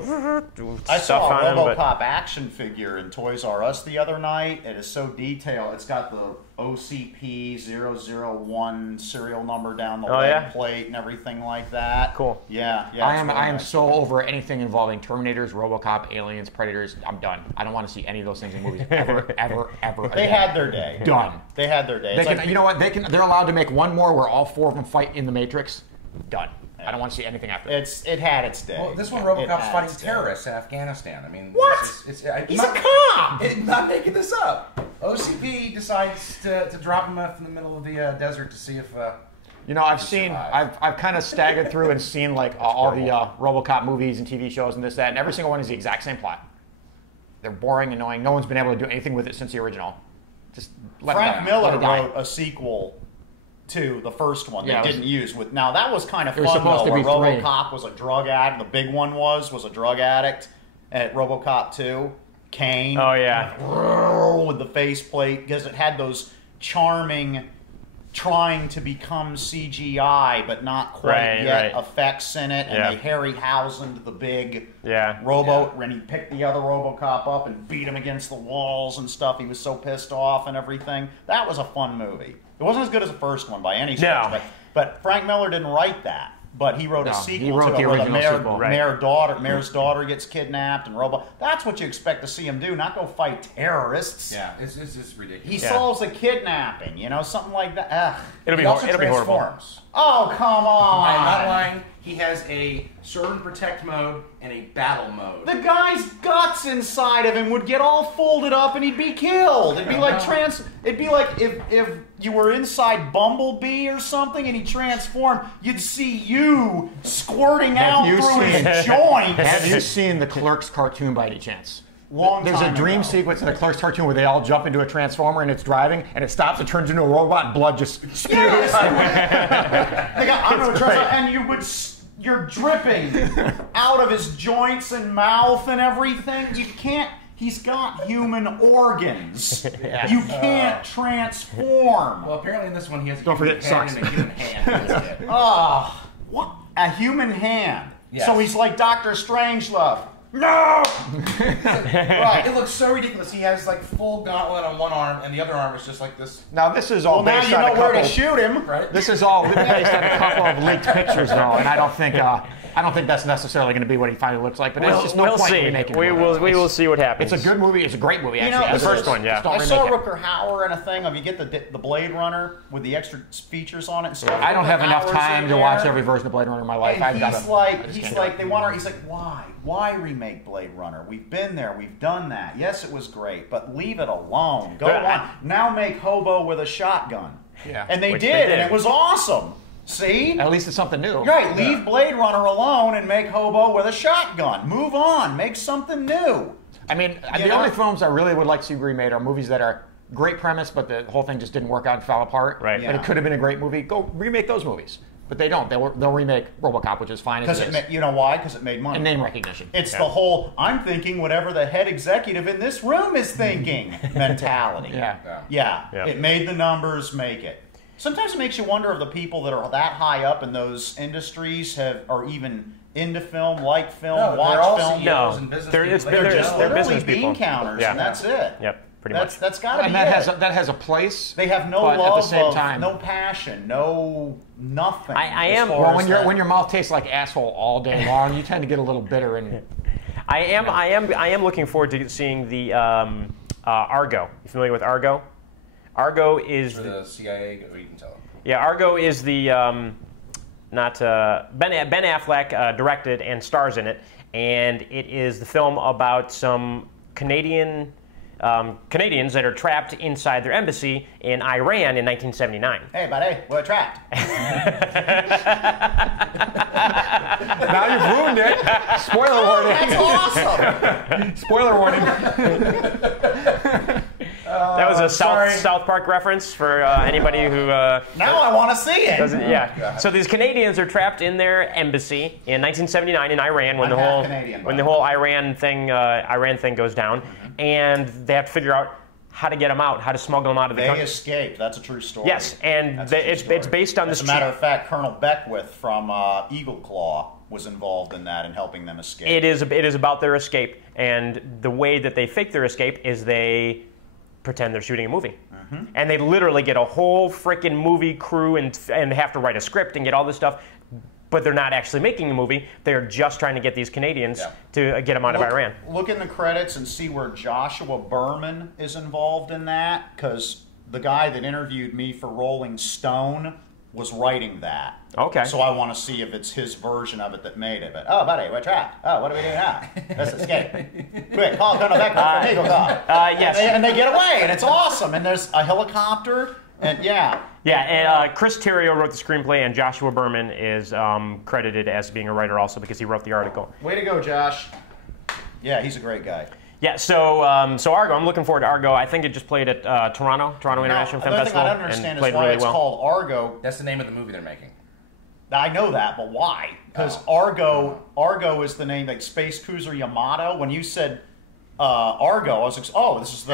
I stuff saw a on him. RoboCop action figure in Toys R Us the other night. It is so detailed. It's got the OCP-001 serial number down the leg plate and everything like that. Cool. Yeah. I am so over anything involving Terminators, RoboCop, Aliens, Predators. I'm done. I don't want to see any of those things in movies ever They had their day. Done. They had their day. You know what? They're allowed to make one more where all four of them fight in the Matrix. Done. I don't want to see anything after that. It had its day. Well, this one RoboCop's fighting terrorists in Afghanistan. I mean, what? He's a cop. I'm not making this up. OCP decides to drop him off in the middle of the desert to see if. I've kind of staggered through and seen like all the RoboCop movies and TV shows and this, that, and every single one is the exact same plot. They're boring, annoying. No one's been able to do anything with it since the original. Just Frank Miller wrote a sequel to the first one they didn't use. Now that was kind of fun though, where RoboCop was a drug addict. The big one was a drug addict at RoboCop 2. Kane. Oh yeah. With the faceplate because it had those charming, trying to become CGI but not quite yet effects in it, and they Harryhausened the big and he picked the other RoboCop up and beat him against the walls and stuff. He was so pissed off and everything. That was a fun movie. It wasn't as good as the first one by any stretch, but Frank Miller didn't write that. But he wrote a sequel to it where the mayor's daughter gets kidnapped and That's what you expect to see him do, not go fight terrorists. Yeah, it's ridiculous. He solves a kidnapping, something like that. It'll be horrible. Oh, come on. I'm not lying. He has a serve and protect mode and a battle mode. The guy's guts inside of him would get all folded up and he'd be killed. It'd be like if you were inside Bumblebee or something and he transformed, you'd see you squirting out through his joints. Have you seen the Clerks cartoon by any chance? There's a dream sequence in the Clerks cartoon where they all jump into a transformer and it's driving and it stops and turns into a robot and blood just spews. And you would you're dripping out of his joints and mouth and everything. You can't. He's got human organs. You can't transform. Well, apparently in this one he has Don't forget hand socks. and a human hand. That's it. What? A human hand. Yes. So he's like Dr. Strangelove. No! Right. It looks so ridiculous. He has like full gauntlet on one arm, and the other arm is just like this. Now this is all Well, now based you on know a where to couple. shoot him. Right. This is all based on a couple of leaked pictures, though, and I don't think that's necessarily going to be what he finally looks like. But there's just no we'll point see. in remaking We it. will see what happens. It's a good movie. It's a great movie. You know, Actually, the first one, yeah. Just don't I saw remake it. Rutger Hauer in a thing of you get the Blade Runner with the extra features on it and stuff. I don't have Rutger enough Hauer's time in to watch there. every version of Blade Runner in my life. And I've got he's to. like, they want her. He's like, why remake Blade Runner? We've been there, we've done that. Yes, it was great, but leave it alone. Go on. Now make Hobo with a shotgun. Yeah. And they Which did, they did. and it was awesome. See? At least it's something new. Right, leave Blade Runner alone and make Hobo with a shotgun. Move on, make something new. I mean, You the know? only films I really would like to see remade are movies that are great premise, but the whole thing just didn't work out and fell apart. Right. But Yeah. it could have been a great movie. Go remake those movies. But they don't. They'll remake RoboCop, which is fine as Because it is. you know why? Because it made money. And name recognition. It's the whole I'm thinking whatever the head executive in this room is thinking mentality. Yeah. Yeah. It made the numbers make it. Sometimes it makes you wonder if the people that are that high up in those industries are even into film, like film, No, they're watch all film. CEOs No, and business they're- people. it's been- They're they're just just- literally they're business bean people. counters, Yeah. and that's it. Yep, pretty much. That's got to be And it. that has a place. They have no but love, at the same time, no passion, no nothing. I as am- far Well, as when your that. mouth tastes like asshole all day long, you tend to get a little bitter and. I am looking forward to seeing the Argo. You familiar with Argo? Argo is For the CIA, or you can tell them. Argo is the Ben Affleck directed and stars in it, and it is the film about some Canadians that are trapped inside their embassy in Iran in 1979. Hey, buddy, we're trapped. Now you've ruined it. Spoiler warning. That's awesome. Spoiler warning. That was a South Park reference for anybody who Now I want to see it. doesn't. Yeah. So these Canadians are trapped in their embassy in 1979 in Iran when I'm the half whole Canadian, when by the whole Iran thing goes down, and they have to figure out how to get them out, how to smuggle them out of the They country. escaped. That's a true story. Yes, and That's a true it's story. based on As this. a matter of fact, Colonel Beckwith from Eagle Claw was involved in that and helping them escape. It is about their escape, and the way that they fake their escape is they pretend they're shooting a movie. And they literally get a whole freaking movie crew and have to write a script and get all this stuff, but they're not actually making a movie. They're just trying to get these Canadians to get them out of Iran. Look in the credits and see where Joshua Berman is involved in that, because the guy that interviewed me for Rolling Stone was writing that. Okay. So I want to see if it's his version of it that made it. But, oh, buddy, we're trapped. Oh, what do we do now? Let's escape. Quick, call Colonel Beckwith from Eagle Claw. Yes. And they get away, and it's awesome. And there's a helicopter, and yeah. Yeah, and Chris Terrio wrote the screenplay, and Joshua Berman is credited as being a writer also because he wrote the article. Way to go, Josh. Yeah, he's a great guy. Yeah, so Argo, I'm looking forward to Argo. I think it just played at Toronto International Film Another thing Festival, I don't and understand is played why really it's well. called Argo. That's the name of the movie they're making. I know that, but why? Because Argo is the name, like Space Cruiser Yamato. When you said Argo, I was like, oh, this is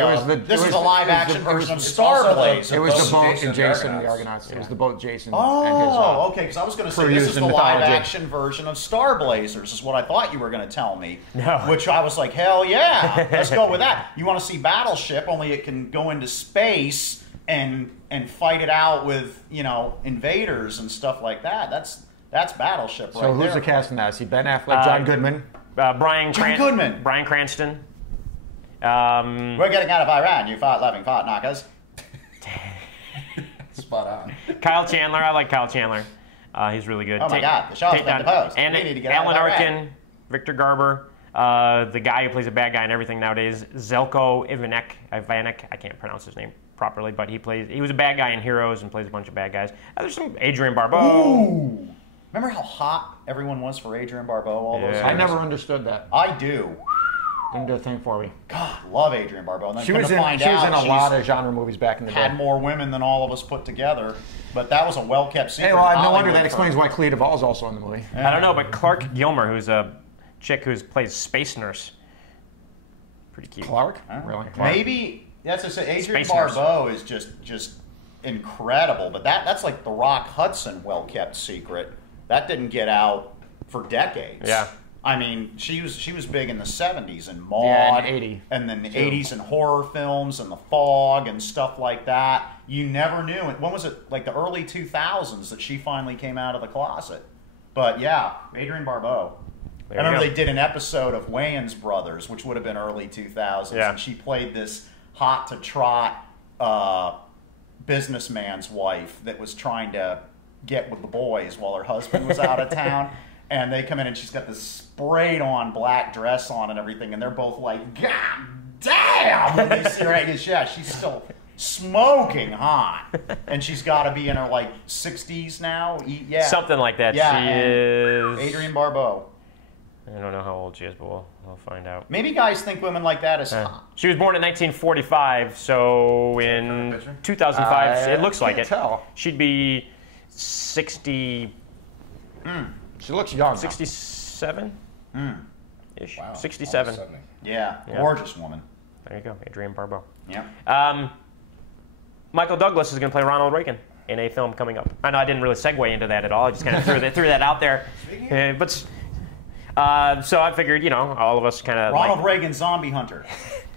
a live action version of Star also Blazer. It was the boat Jason in Jason and the Argonauts. Argonauts. It was the boat Jason and his. Oh, okay. Because I was going to say crew this used is in the live mythology. action version of Star Blazers. Is what I thought you were going to tell me. No. Which I was like, hell yeah, let's go with that. You want to see Battleship? Only it can go into space and fight it out with invaders and stuff like that. That's Battleship right So who's there. the cast in that? I see Ben Affleck, John Goodman. Bryan Goodman. Bryan Cranston. We're getting out of Iran, you fart-loving fart-knockers. Spot on. Kyle Chandler. I like Kyle Chandler. He's really good. Oh my God, the show's been deposed. And We need to get out Alan of Iran. Arkin, Victor Garber, the guy who plays a bad guy and everything nowadays, Zelko Ivanek. I can't pronounce his name properly, but he was a bad guy in Heroes and plays a bunch of bad guys. There's some Adrian Barbeau. Ooh. Remember how hot everyone was for Adrian Barbeau all those Yeah. years? I never understood that. I do. Didn't do a thing for me. God, love Adrienne Barbeau. And then She was in a lot of genre movies back in the day. Had more women than all of us put together, but that was a well-kept secret. Hey, well, no wonder that explains why Clea Duvall is also in the movie. I don't know, but Clark Gilmer, who's a chick who plays Space Nurse, pretty cute. Clark? Really? Clark. Maybe that's to say Adrienne Space Nurse. Barbeau is just incredible, but that's like the Rock Hudson well-kept secret that didn't get out for decades. Yeah. I mean, she was big in the 70s in Maude, Yeah, and 80. and then the 80s in horror films and The Fog and stuff like that. You never knew. When was it? Like the early 2000s that she finally came out of the closet. But yeah, Adrienne Barbeau. I remember they did an episode of Wayans Brothers, which would have been early 2000s, and she played this hot to trot businessman's wife that was trying to get with the boys while her husband was out of town. And they come in and she's got this sprayed on black dress on and everything, and they're both like, God damn! When they see her, yeah, she's still smoking hot. And she's got to be in her like 60s now. Yeah. Something like that. Yeah, She is... Adrienne Barbeau. I don't know how old she is, but we'll find out. Maybe guys think women like that is hot. She was born in 1945, so in 2005, it looks like it. Tell. She'd be 60... She looks young. 67? Ish. Wow, 67. almost 70. Yeah, gorgeous woman. There you go, Adrienne Barbeau. Yeah. Michael Douglas is going to play Ronald Reagan in a film coming up. I know I didn't really segue into that at all. I just kind of threw that out there. So I figured, all of us kind of Ronald Reagan, Zombie Hunter.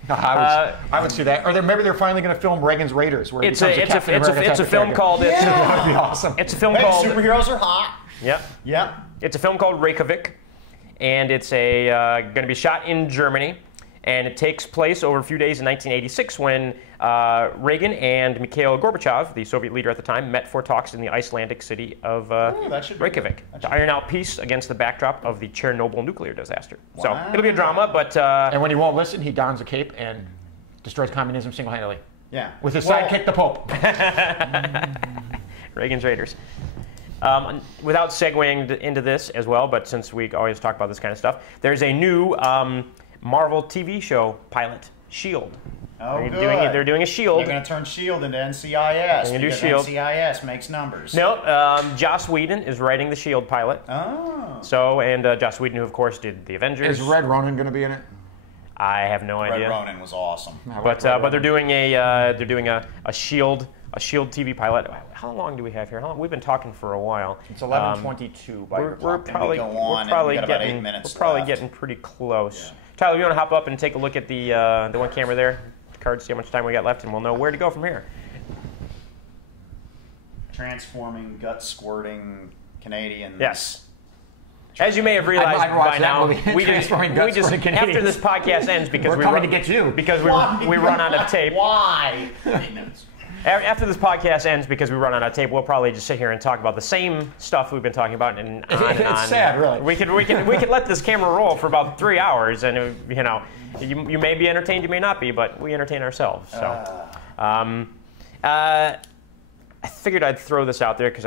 I would see that. Or maybe they're finally going to film Reagan's Raiders, where it's a film called. That would be awesome. It's a film called. Superheroes are hot. Yep. Yeah. It's a film called Reykjavik, and it's going to be shot in Germany, and it takes place over a few days in 1986 when Reagan and Mikhail Gorbachev, the Soviet leader at the time, met for talks in the Icelandic city of Reykjavik to iron out peace against the backdrop of the Chernobyl nuclear disaster. Wow. So it'll be a drama, but... and when he won't listen, he dons a cape and destroys communism single-handedly. Yeah. With his sidekick, the Pope. Reagan's Raiders. Without segueing into this as well, but since we always talk about this kind of stuff, there's a new Marvel TV show pilot, S.H.I.E.L.D. Oh, they're doing a S.H.I.E.L.D. They're going to turn S.H.I.E.L.D. into NCIS. They're going to do S.H.I.E.L.D. NCIS makes numbers. No, Joss Whedon is writing the S.H.I.E.L.D. pilot. Oh. So, and Joss Whedon, who of course did the Avengers. Is Red Ronin going to be in it? I have no idea. Red Ronin was awesome. But they're doing a S.H.I.E.L.D. TV pilot. How long do we have here? We've been talking for a while. It's 11:22. We're probably getting pretty close. Yeah. Tyler, you want to hop up and take a look at the one camera there? The card, see how much time we got left, and we'll know where to go from here. Transforming, gut squirting Canadians. Yes. As you may have realized by now, we just after this podcast ends because we're coming to get you because we run out of tape. Why? After this podcast ends, because we run out of tape, we'll probably just sit here and talk about the same stuff we've been talking about and on and on. It's sad, really. We could let this camera roll for about 3 hours, and you may be entertained, you may not be, but we entertain ourselves. So, I figured I'd throw this out there because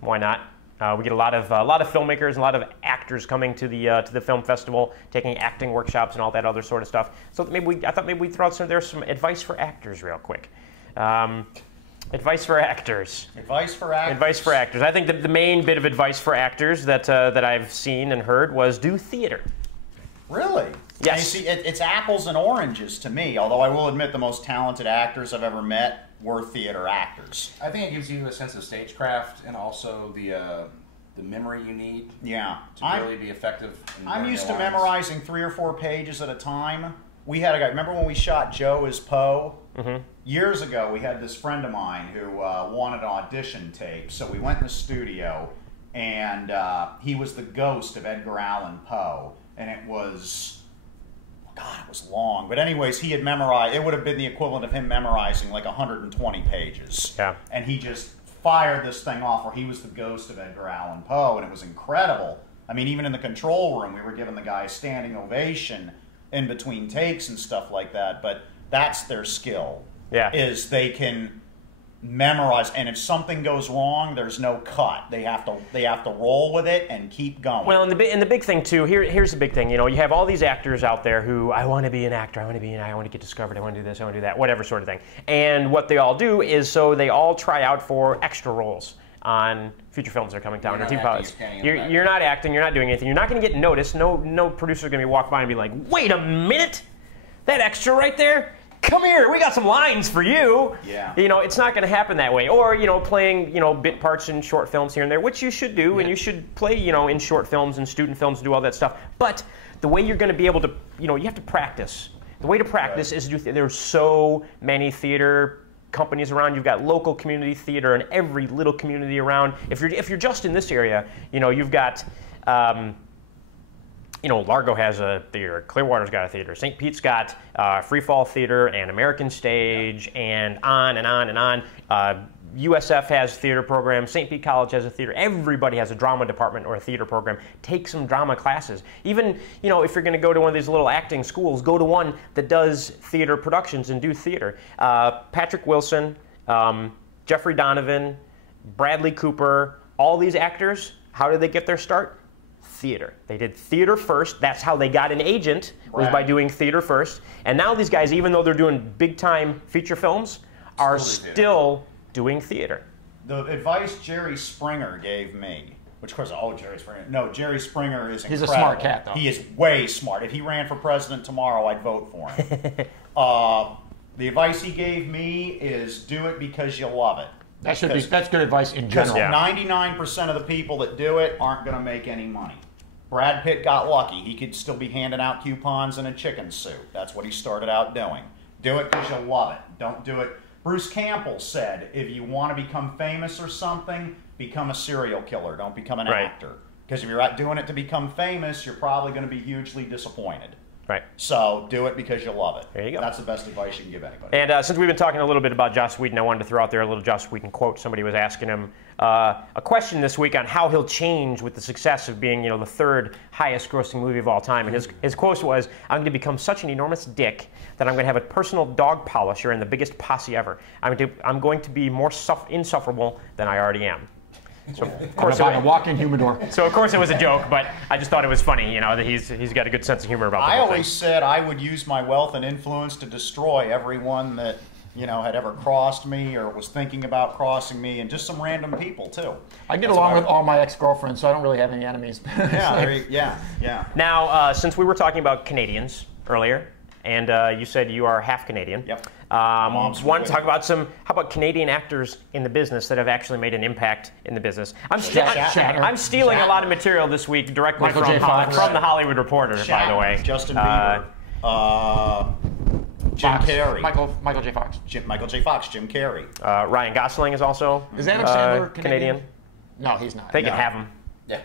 why not? We get a lot of filmmakers and a lot of actors coming to the film festival, taking acting workshops and all that other sort of stuff. So I thought maybe we'd throw out some advice for actors real quick. Advice for actors. Advice for actors. Advice for actors. I think the main bit of advice for actors that I've seen and heard was do theater. Really? Yes. And you see, it's apples and oranges to me. Although I will admit the most talented actors I've ever met were theater actors. I think it gives you a sense of stagecraft and also the memory you need. Yeah. To really be effective. I'm used to memorizing 3 or 4 pages at a time. We had a guy. Remember when we shot Joe as Poe? Mm-hmm. Years ago, we had this friend of mine who wanted an audition tape. So we went in the studio, and he was the ghost of Edgar Allan Poe, and it was. God, it was long. But anyways, he had memorized, it would have been the equivalent of him memorizing like 120 pages. Yeah. And he just fired this thing off where he was the ghost of Edgar Allan Poe, and it was incredible. I mean, even in the control room, we were giving the guy a standing ovation in between takes and stuff like that. But that's their skill. Yeah. Is they can memorize, and if something goes wrong, there's no cut. They have to roll with it and keep going. Well, and the big thing too. Here's the big thing. You know, you have all these actors out there who I want to be an actor. I want to get discovered. I want to do this. I want to do that. Whatever sort of thing. And what they all do is they all try out for extra roles on feature films that are coming down. You're not acting. You're not doing anything. You're not going to get noticed. No producer's going to be walk by and be like, wait a minute, that extra right there. Come here, we got some lines for you. Yeah. You know, it's not going to happen that way. Or, you know, playing, you know, bit parts in short films here and there, which you should do, and you should play, you know, in short films and student films, do all that stuff. But the way you're going to be able to, you know, you have to practice. The way to practice is to do, there's so many theater companies around. You've got local community theater in every little community around. If you're just in this area, you know, you've got, you know, Argo has a theater, Clearwater's got a theater, St. Pete's got Free Fall Theater and American Stage, and on and on and on. USF has theater programs, St. Pete College has a theater. Everybody has a drama department or a theater program. Take some drama classes. Even, you know, if you're going to go to one of these little acting schools, go to one that does theater productions and do theater. Patrick Wilson, Jeffrey Donovan, Bradley Cooper, all these actors, how did they get their start? Theater. They did theater first. That's how they got an agent, was by doing theater first. And now these guys, even though they're doing big-time feature films, are still doing theater. The advice Jerry Springer gave me, which of course, Jerry Springer. No, Jerry Springer is incredible. He's a smart cat, though. He is way smart. If he ran for president tomorrow, I'd vote for him. The advice he gave me is do it because you love it. That's good advice in general. Because 99% of the people that do it aren't going to make any money. Brad Pitt got lucky. He could still be handing out coupons in a chicken suit. That's what he started out doing. Do it because you love it. Don't do it. Bruce Campbell said, if you want to become famous or something, become a serial killer. Don't become an actor. Because if you're out doing it to become famous, you're probably going to be hugely disappointed. Right. So do it because you love it. There you go. That's the best advice you can give anybody. And since we've been talking a little bit about Joss Whedon, I wanted to throw out there a little Joss Whedon quote. Somebody was asking him a question this week on how he'll change with the success of being, you know, the third highest grossing movie of all time. And his quote was, I'm going to become such an enormous dick that I'm going to have a personal dog polisher and the biggest posse ever. I'm going to be more insufferable than I already am. So of course, a walk-in humidor. So of course it was a joke, but I just thought it was funny, you know, that he's got a good sense of humor about the whole thing. I always said I would use my wealth and influence to destroy everyone that, you know, had ever crossed me or was thinking about crossing me, and just some random people too. I get along with all my ex-girlfriends, so I don't really have any enemies. Yeah. Now, since we were talking about Canadians earlier, and you said you are half Canadian. Yep. Want to talk about how about Canadian actors in the business that have actually made an impact in the business? I'm stealing a lot of material this week directly from the Hollywood Reporter, by the way. Justin Bieber. Jim Carrey. Michael J. Fox. Michael J. Fox, Jim Carrey. Ryan Gosling is also Is Adam Sandler Canadian? No, he's not. They can have him. Yeah.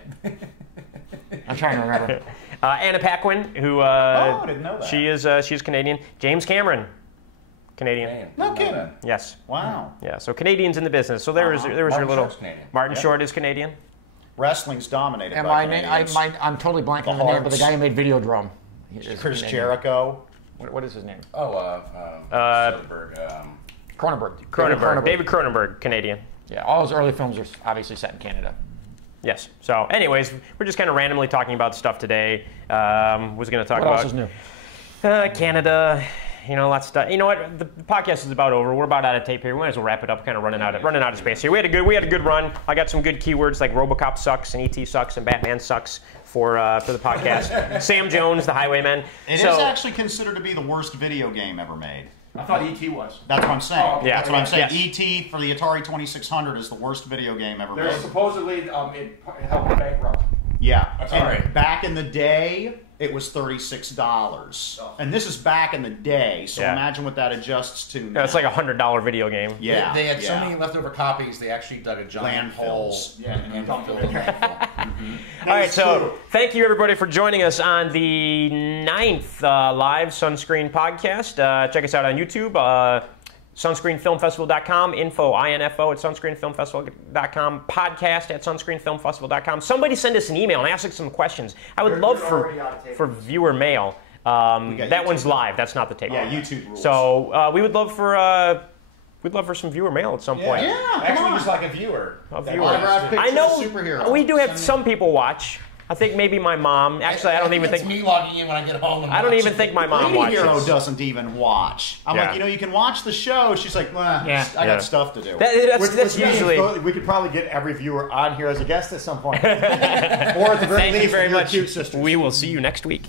I'm trying to remember. Anna Paquin, who I didn't know that. She's Canadian. James Cameron, Canadian. No kidding. Yes. Wow. Yeah. So Canadians in the business. So there was your little. Martin Short is Canadian. Wrestling's dominated by Canadians. I'm totally blanking on the name, but the guy who made Videodrome. Chris Jericho. What is his name? Cronenberg. David Cronenberg, Canadian. Yeah, all those early films are obviously set in Canada. Yes. So, anyways, we're just kind of randomly talking about stuff today. Was going to talk about. What else is new? Canada. You know, lots of stuff. You know what? The podcast is about over. We're about out of tape here. We might as well wrap it up. Kind of running out of space here. We had a good run. I got some good keywords like RoboCop sucks and ET sucks and Batman sucks for the podcast. Sam Jones, the Highwayman. It is actually considered to be the worst video game ever made. I thought E.T. was. That's what I'm saying. Oh, okay. That's what I'm saying. Yes. E.T. for the Atari 2600 is the worst video game ever made. Supposedly it helped bankrupt. Yeah. That's all right. Back in the day, it was $36. Oh. And this is back in the day, so imagine what that adjusts to now. It's like a $100 video game. Yeah. They had so many leftover copies, they actually dug a giant hole and dumped it in landfill. All right, so thank you everybody for joining us on the 9th live Sunscreen podcast. Check us out on YouTube. SunscreenFilmFestival.com, info at SunscreenFilmFestival.com, podcast at SunscreenFilmFestival.com. Somebody send us an email and ask us some questions. I would love for viewer mail. That one's live. That's not the tape. Yeah, YouTube rules. So we would love for we'd love for some viewer mail at some point. Yeah, Actually, just like a viewer. A That viewer. autographed picture I know of a superhero. we do have Send me- some people watch. I think maybe my mom. Actually, I don't even it's think. me logging in when I get home. And I don't even watching. think my mom Lady watches. Hero doesn't even watch. I'm Yeah. like, you can watch the show. She's like, well, I Yeah. got stuff to do. That's usually. We could probably get every viewer on here as a guest at some point. Or at the very Thank you least, very your much. cute sisters. We will see you next week.